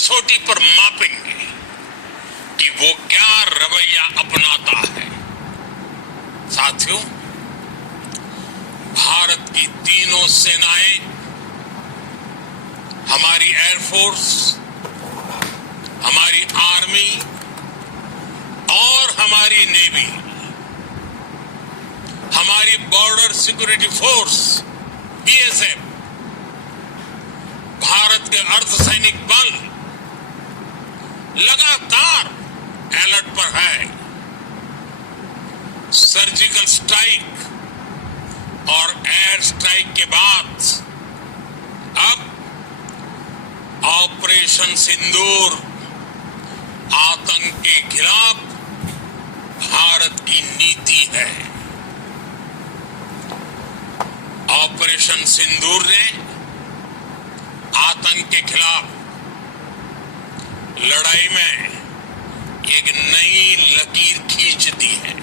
कसौटी पर मापेंगे कि वो क्या रवैया अपनाता है। साथियों, भारत की तीनों सेनाएं, हमारी एयरफोर्स, हमारी आर्मी और हमारी नेवी, हमारी border security force BSF, Bharat के अर्धसैनिक बल लगातार अलर्ट पर है। सर्जिकल स्ट्राइक और एयर स्ट्राइक के बाद अब ऑपरेशन सिंदूर आतंक के खिलाफ भारत की नीति है। ऑपरेशन सिंदूर ने आतंक के खिलाफ लड़ाई में एक नई लकीर खींच दी है,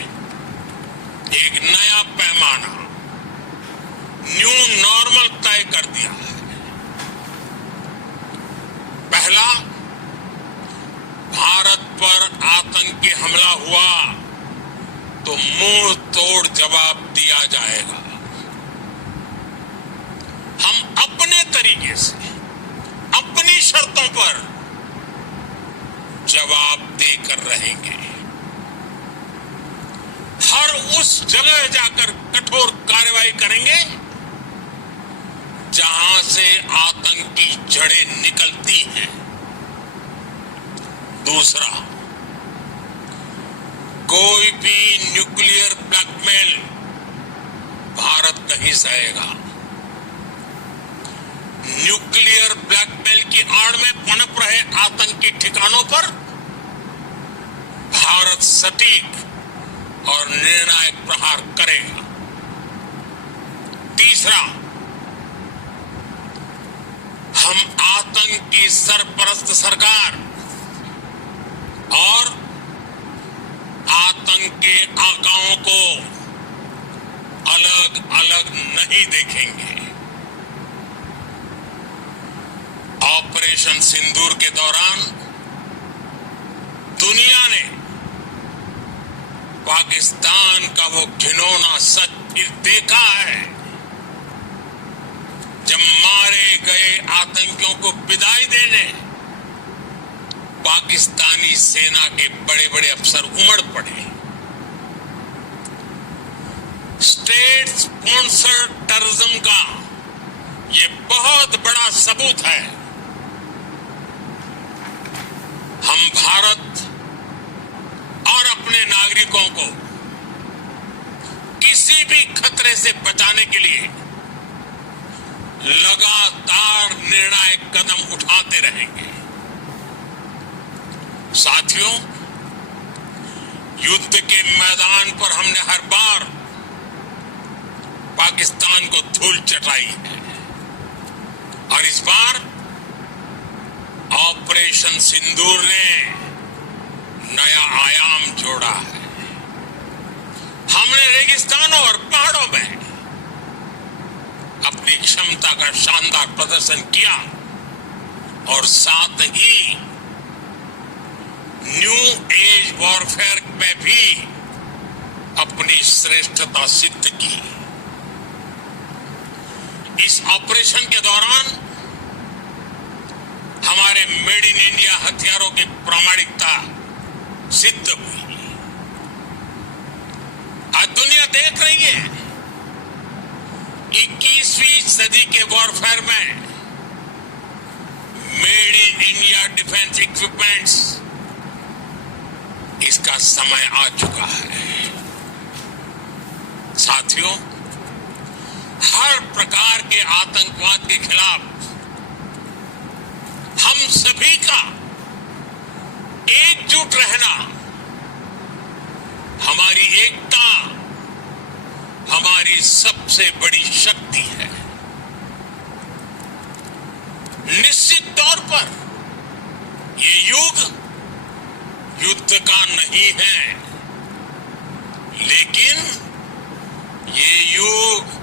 एक नया पैमाना, न्यू नॉर्मल तय कर दिया है। पहला, भारत पर आतंकी हमला हुआ तो मुंह तोड़ जवाब दिया जाएगा। हम अपने तरीके से, अपनी शर्तों पर जवाब देकर रहेंगे। हर उस जगह जाकर कठोर कार्रवाई करेंगे जहां से आतंक की जड़ें निकलती हैं। दूसरा, कोई भी न्यूक्लियर ब्लैकमेल भारत नहीं सहेगा। न्यूक्लियर ब्लैकमेल की आड़ में पनप रहे आतंकी ठिकानों पर भारत सटीक और निर्णायक प्रहार करेगा। तीसरा, हम आतंक की सरपरस्त सरकार और आतंक के आकाओं को अलग अलग नहीं देखेंगे। ऑपरेशन सिंदूर के दौरान दुनिया ने पाकिस्तान का वो घिनौना सच फिर देखा है, जब मारे गए आतंकियों को विदाई देने पाकिस्तानी सेना के बड़े बड़े अफसर उमड़ पड़े। स्टेट स्पॉन्सर्ड टेररिज्म का ये बहुत बड़ा सबूत है। हम भारत और अपने नागरिकों को किसी भी खतरे से बचाने के लिए लगातार निर्णायक कदम उठाते रहेंगे। साथियों, युद्ध के मैदान पर हमने हर बार पाकिस्तान को धूल चटाई है और इस बार ऑपरेशन सिंदूर ने नया आयाम जोड़ा है। हमने रेगिस्तानों और पहाड़ों में अपनी क्षमता का शानदार प्रदर्शन किया और साथ ही न्यू एज वॉरफेयर में भी अपनी श्रेष्ठता सिद्ध की। इस ऑपरेशन के दौरान हमारे मेड इन इंडिया हथियारों की प्रामाणिकता सिद्ध हुई। आज दुनिया देख रही है 21वीं सदी के वॉरफेयर में made in India defence equipments, इसका समय आ चुका है। साथियों, हर प्रकार के आतंकवाद के खिलाफ हम सभी का एकजुट रहना, हमारी एकता हमारी सबसे बड़ी शक्ति है। निश्चित तौर पर ये युग युद्ध का नहीं है, लेकिन ये युग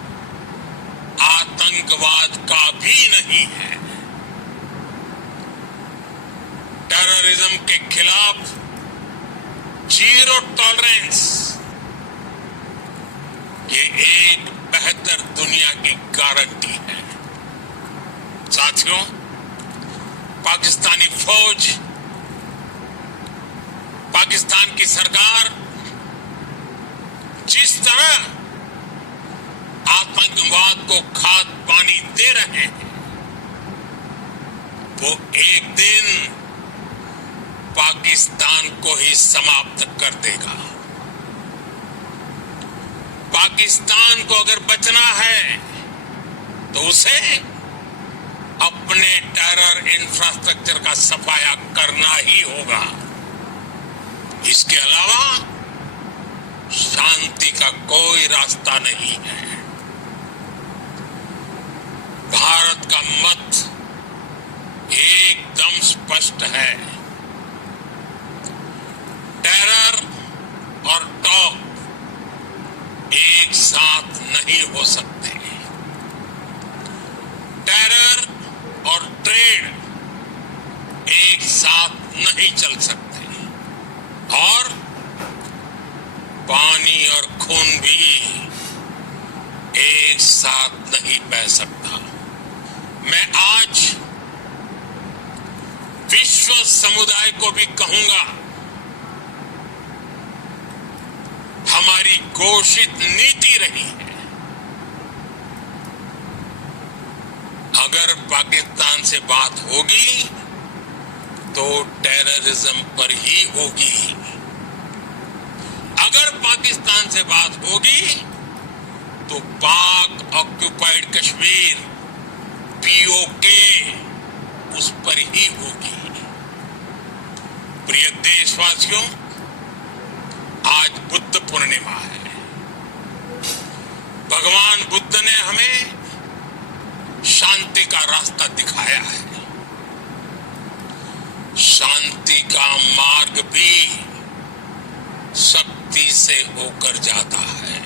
आतंकवाद का भी नहीं है। टेररिज्म के खिलाफ जीरो टॉलरेंस, ये एक बेहतर दुनिया की गारंटी है। साथियों, पाकिस्तानी फौज, पाकिस्तान की सरकार जिस तरह आतंकवाद को खाद पानी दे रहे हैं, वो एक दिन पाकिस्तान को ही समाप्त कर देगा। पाकिस्तान को अगर बचना है तो उसे अपने टेरर इंफ्रास्ट्रक्चर का सफाया करना ही होगा। इसके अलावा शांति का कोई रास्ता नहीं है। भारत का मत एकदम स्पष्ट है। टेरर और टॉप एक साथ नहीं हो सकते। टेरर और ट्रेड एक साथ नहीं चल सकते, और पानी और खून भी एक साथ नहीं बह सकता। मैं आज विश्व समुदाय को भी कहूंगा, हमारी घोषित नीति रही है, अगर पाकिस्तान से बात होगी तो टेररिज्म पर ही होगी। अगर पाकिस्तान से बात होगी तो पाक ऑक्युपाइड कश्मीर, पीओके, उस पर ही होगी। प्रिय देशवासियों, आज बुद्ध पूर्णिमा है। भगवान बुद्ध ने हमें शांति का रास्ता दिखाया है। शांति का मार्ग भी शक्ति से होकर जाता है।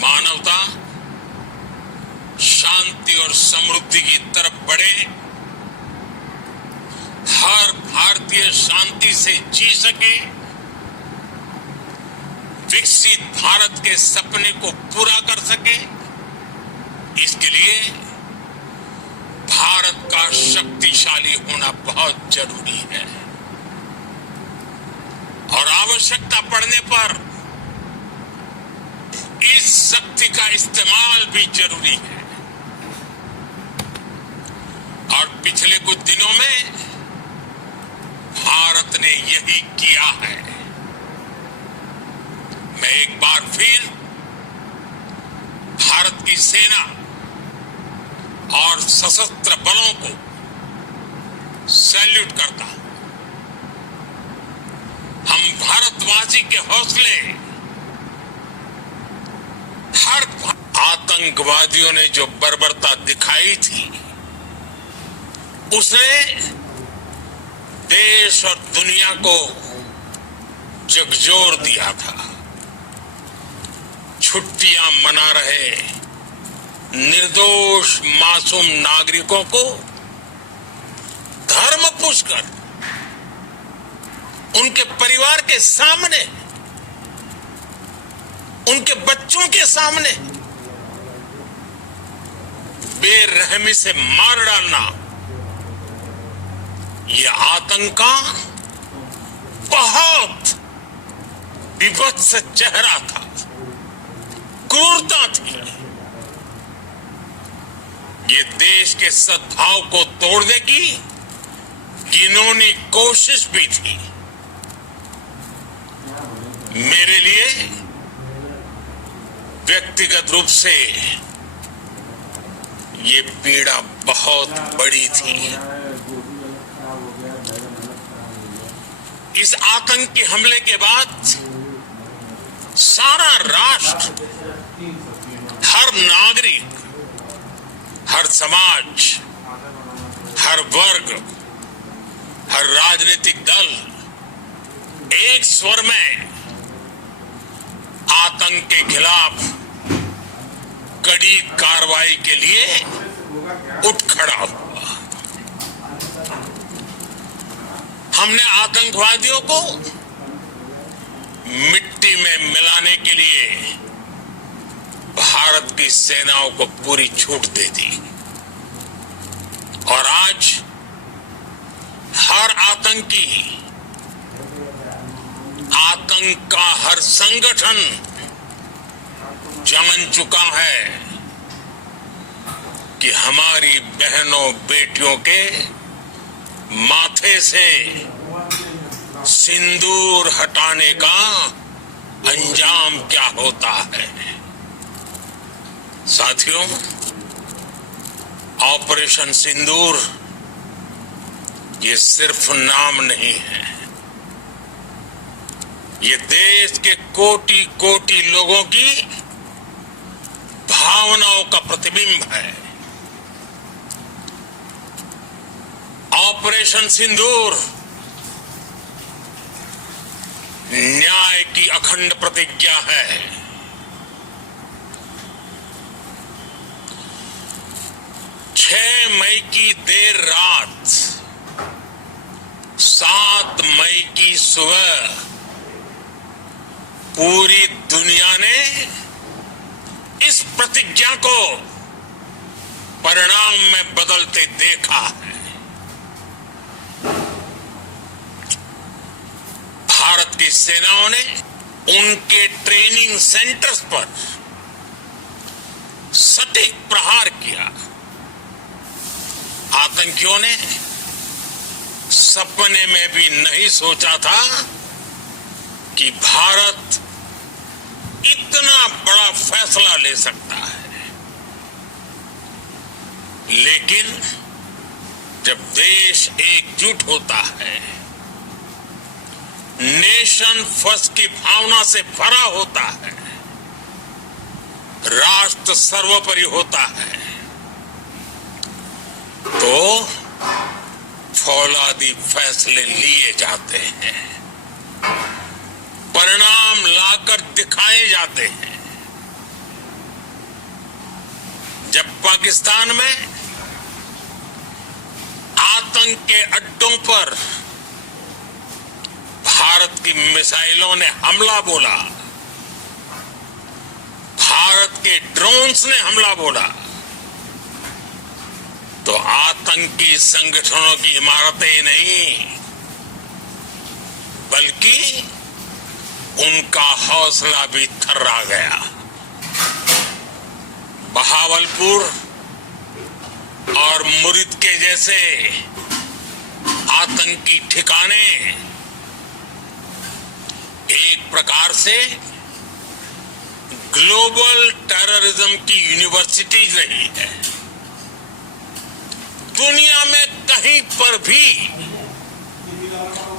मानवता शांति और समृद्धि की तरफ बढ़े, हर भारतीय शांति से जी सके, विकसित भारत के सपने को पूरा कर सके, इसके लिए भारत का शक्तिशाली होना बहुत जरूरी है। और आवश्यकता पड़ने पर इस शक्ति का इस्तेमाल भी जरूरी है। और पिछले कुछ दिनों में भारत ने यही किया है। मैं एक बार फिर भारत की सेना और सशस्त्र बलों को सैल्यूट करता हूं। हम भारतवासी के हौसले, हर आतंकवादियों ने जो बर्बरता दिखाई थी, उसने देश और दुनिया को झकझोर दिया था। छुट्टियां मना रहे निर्दोष मासूम नागरिकों को धर्म पूछकर उनके परिवार के सामने, उनके बच्चों के सामने बेरहमी से मार डालना, यह आतंक का बहुत विभत्स चेहरा था, क्रूरता थी। ये देश के सद्भाव को तोड़ने की घिनौनी कोशिश भी थी। मेरे लिए व्यक्तिगत रूप से ये पीड़ा बहुत बड़ी थी। इस आतंकी हमले के बाद सारा राष्ट्र, हर नागरिक, हर समाज, हर वर्ग, हर राजनीतिक दल एक स्वर में आतंक के खिलाफ कड़ी कार्रवाई के लिए उठ खड़ा हुआ। हमने आतंकवादियों को मिट्टी में मिलाने के लिए भारत की सेनाओं को पूरी छूट दे दी और आज हर आतंकी, आतंक का हर संगठन जान चुका है कि हमारी बहनों बेटियों के माथे से सिंदूर हटाने का अंजाम क्या होता है। साथियों, ऑपरेशन सिंदूर ये सिर्फ नाम नहीं है, ये देश के कोटि कोटि लोगों की भावनाओं का प्रतिबिंब है। ऑपरेशन सिंदूर न्याय की अखंड प्रतिज्ञा है। 6 मई की देर रात, 7 मई की सुबह पूरी दुनिया ने इस प्रतिज्ञा को परिणाम में बदलते देखा है। भारत की सेनाओं ने उनके ट्रेनिंग सेंटर्स पर सटीक प्रहार किया। आतंकियों ने सपने में भी नहीं सोचा था कि भारत इतना बड़ा फैसला ले सकता है, लेकिन जब देश एकजुट होता है, नेशन फर्स्ट की भावना से भरा होता है, राष्ट्र सर्वोपरि होता है, तो फौलादी फैसले लिए जाते हैं, परिणाम लाकर दिखाए जाते हैं। जब पाकिस्तान में आतंक के अड्डों पर भारत की मिसाइलों ने हमला बोला, भारत के ड्रोन्स ने हमला बोला, तो आतंकी संगठनों की इमारतें नहीं बल्कि उनका हौसला भी थर्रा गया। बहावलपुर और मुरिद के जैसे आतंकी ठिकाने एक प्रकार से ग्लोबल टेररिज्म की यूनिवर्सिटीज रही है। दुनिया में कहीं पर भी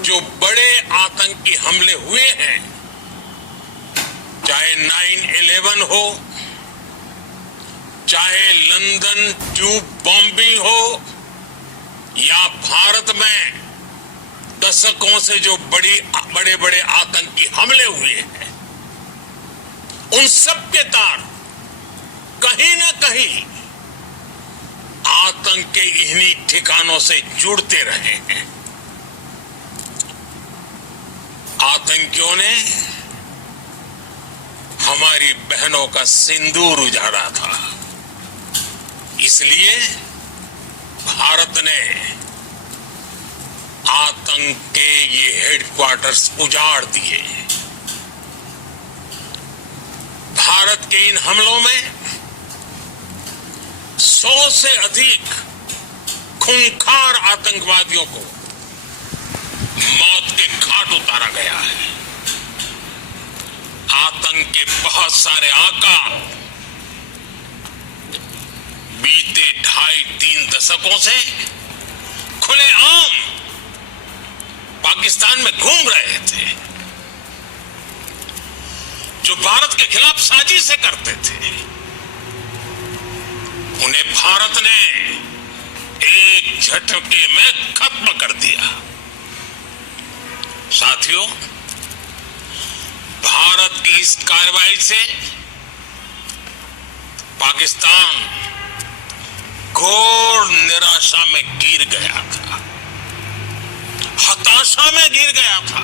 जो बड़े आतंकी हमले हुए हैं, चाहे 9/11 हो, चाहे लंदन ट्यूब बॉम्बिंग हो, या भारत में दशकों से जो बड़े बड़े आतंकी हमले हुए हैं, उन सब के तार कहीं न कहीं आतंक के इन्हीं ठिकानों से जुड़ते रहे हैं। आतंकियों ने हमारी बहनों का सिंदूर उजाड़ा था, इसलिए भारत ने आतंक के ये हेडक्वार्टर्स उजाड़ दिए। भारत के इन हमलों में 100 से अधिक खूंखार आतंकवादियों को मौत के घाट उतारा गया है। आतंक के बहुत सारे आका बीते 2.5-3 दशकों से खुलेआम पाकिस्तान में घूम रहे थे, जो भारत के खिलाफ साजिशें करते थे। उन्हें भारत ने एक झटके में खत्म कर दिया। साथियों, भारत की इस कार्रवाई से पाकिस्तान घोर निराशा में गिर गया था, हताशा निराशा में गिर गया था,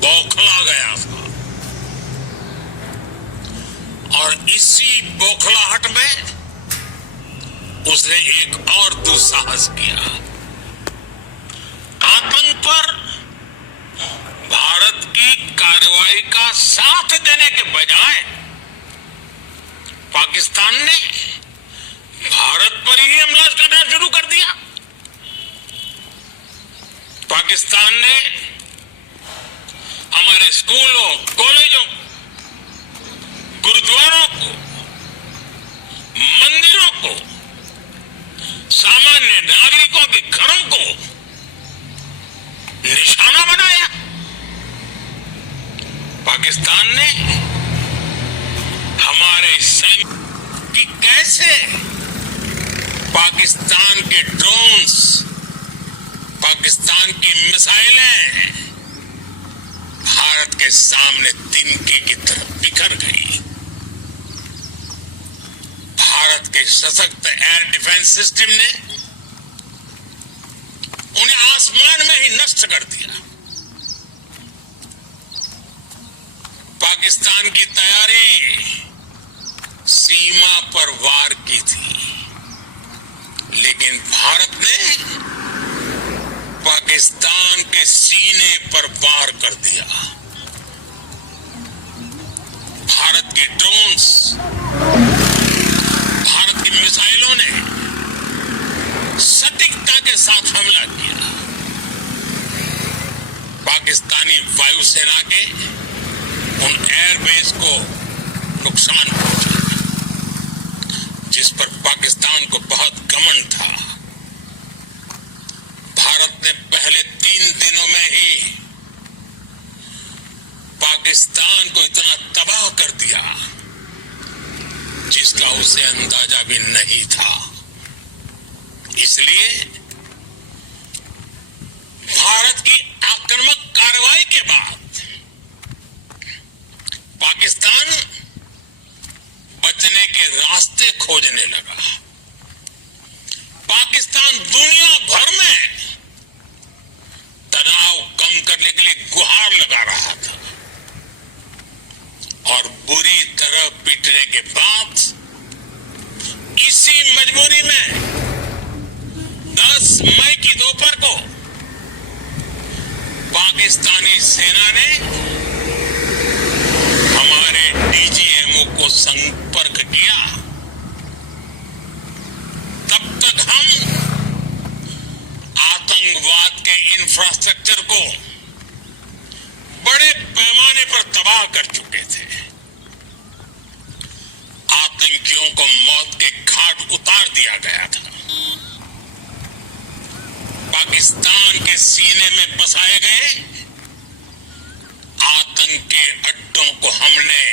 बौखला गया था। और इसी बौखलाहट में उसने एक और दुस्साहस किया। आतंक पर भारत की कार्रवाई का साथ देने के बजाय पाकिस्तान ने भारत पर ही हमला करना शुरू कर दिया। पाकिस्तान ने हमारे स्कूलों, कॉलेजों, गुरुद्वारों को, मंदिरों को, सामान्य नागरिकों के घरों को निशाना बनाया। पाकिस्तान ने हमारे सैनिक की कैसे पाकिस्तान के ड्रोन्स, पाकिस्तान की मिसाइलें भारत के सामने तिनके की तरह बिखर गई। भारत के सशक्त एयर डिफेंस सिस्टम ने उन्हें आसमान में ही नष्ट कर दिया। पाकिस्तान की तैयारी सीमा पर वार की थी, लेकिन भारत ने पाकिस्तान के सीने पर वार कर दिया। भारत के ड्रोन्स, भारत की मिसाइलों ने सटीकता के साथ हमला किया। पाकिस्तानी वायुसेना के उन एयरबेस को नुकसान पहुंचा, जिस पर पाकिस्तान को बहुत घमंड था। भारत ने पहले 3 दिनों में ही पाकिस्तान को इतना तबाह कर दिया जिसका उसे अंदाजा भी नहीं था। इसलिए भारत की आक्रामक कार्रवाई के बाद पाकिस्तान बचने के रास्ते खोजने लगा। पाकिस्तान दुनिया भर में तनाव कम करने के लिए गुहार लगा रहा था और बुरी तरह पिटने के बाद इसी मजबूरी में 10 मई की दोपहर को पाकिस्तानी सेना ने हमारे डीजीएमओ को संपर्क किया। तब तक हम आतंकवाद के इंफ्रास्ट्रक्चर को बड़े पैमाने पर तबाह कर चुके थे। आतंकियों को मौत के घाट उतार दिया गया था। पाकिस्तान के सीने में बसाए गए आतंक के अड्डों को हमने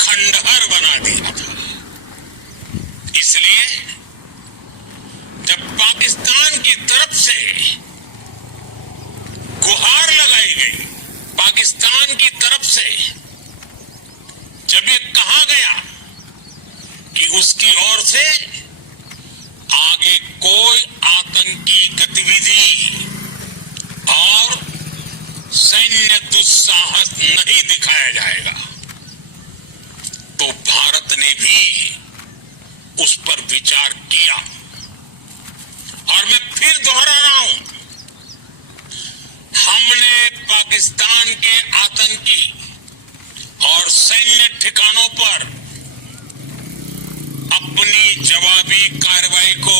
खंडहर बना दिया था। इसलिए जब पाकिस्तान की तरफ से गुहार लगाई गई, पाकिस्तान की तरफ से जब ये कहा गया कि उसकी ओर से आगे कोई आतंकी गतिविधि और सैन्य दुस्साहस नहीं दिखाया जाएगा, तो भारत ने भी उस पर विचार किया। और मैं फिर दोहरा रहा हूं, हमने पाकिस्तान के आतंकी और सैन्य ठिकानों पर अपनी जवाबी कार्रवाई को